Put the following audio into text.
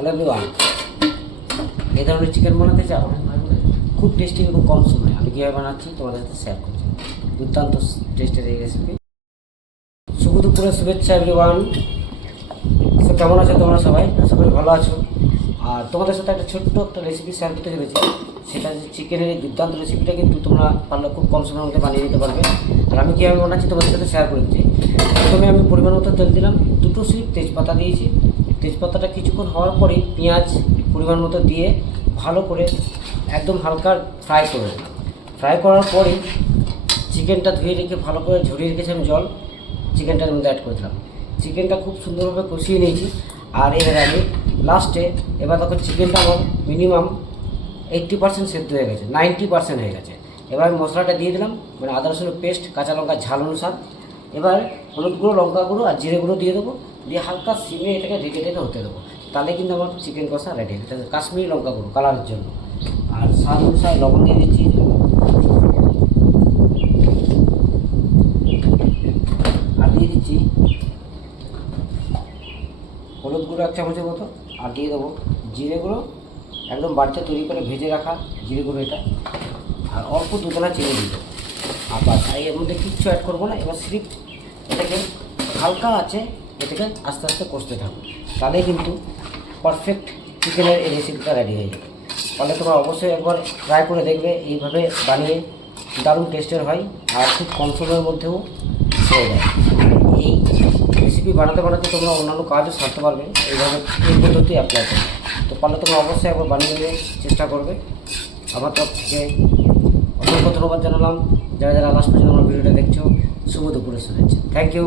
Hello everyone, এই ধরনের chicken বানাতে চাও? খুব টেস্টি এবং কম সময় আমি কীভাবে বানাচ্ছি তোমাদের সাথে শেয়ার করছি। দুর্দান্ত টেস্টের এই রেসিপি। শুভ দুপুরে শুভেচ্ছা এভরিওয়ান। সো কেমন আছো তোমরা সবাই? আশা করি ভালো আছো। আর তোমাদের সাথে একটা ছোট্ট একটা রেসিপি শেয়ার করতে চলেছি। সেটা হচ্ছে চিকেনের এই দুর্দান্ত রেসিপিটা কিন্তু তোমরা পারলে খুব কম সময়ের মধ্যে বানিয়ে নিতে পারবে। আর আমি কীভাবে বানাচ্ছি তোমাদের সাথে শেয়ার করছি। প্রথমে আমি পরিমাণ মতো তেল দিলাম, দুটো স্লিপ তেজপাতা দিয়েছি। তেজপাতাটা কিছুক্ষণ হওয়ার পরে পেঁয়াজ পরিমাণ মতো দিয়ে ভালো করে একদম হালকা ফ্রাই করে দিলাম। ফ্রাই করার পরে চিকেনটা ধুয়ে রেখে ভালো করে ঝরিয়ে রেখেছি আমি জল, চিকেনটার মধ্যে অ্যাড করে দিলাম। চিকেনটা খুব সুন্দরভাবে কষিয়ে নিয়েছি। আর এর আগে লাস্টে এবার দেখো চিকেনটা আমার মিনিমাম 80% সেদ্ধ হয়ে গেছে, 90% হয়ে গেছে। এবার আমি মশলাটা দিয়ে দিলাম, মানে আদা রসুনের পেস্ট, কাঁচা লঙ্কা ঝাল অনুসার। এবার হলুদ গুঁড়ো, লঙ্কা গুঁড়ো আর জিরে গুঁড়ো দিয়ে দেবো, দিয়ে হালকা সিমে এটাকে ঢেকে ঢেকে হতে দেবো। তাহলে কিন্তু আমার চিকেন কষা রেডি হয়ে গেছে। কাশ্মীরি লঙ্কা গুঁড়ো কালারের জন্য, আর স্বাদ অনুসারে লবণ দিয়ে দিচ্ছি। আর দিয়ে দিচ্ছি হলুদ গুঁড়ো 1 চামচের মতো, আর দিয়ে দেবো জিরে গুঁড়ো, একদম বাড়িতে তৈরি করে ভেজে রাখা জিরে গুঁড়ো এটা, আর অল্প দুতলা চিনি দিয়ে দেবো। আর বাস, এর মধ্যে কিচ্ছু অ্যাড করবো না। এবার স্লিপ এটাকে হালকা আছে, এটাকে আস্তে আস্তে কষতে থাকবো। তাহলে কিন্তু পারফেক্ট চিকেনের এই রেসিপিটা রেডি হয়ে যাবে। ফলে তোমরা অবশ্যই একবার ট্রাই করে দেখবে, এইভাবে বানিয়ে দারুণ টেস্টের হয় আর খুব কম সময়ের মধ্যেও হয়ে যায়। এই রেসিপি বানাতে বানাতে তোমরা অন্যান্য কাজও সারতে পারবে এইভাবে, এই পদ্ধতি অ্যাপ্লাই করবে। তো পারলে তোমরা অবশ্যই একবার বানিয়ে নিয়ে চেষ্টা করবে। আমার তরফ থেকে অসংখ্য ধন্যবাদ জানালাম যারা যারা লাস্ট পর্যন্ত আমার ভিডিওটা দেখছো। শুভ দুপুরের শুভেচ্ছা। Thank you.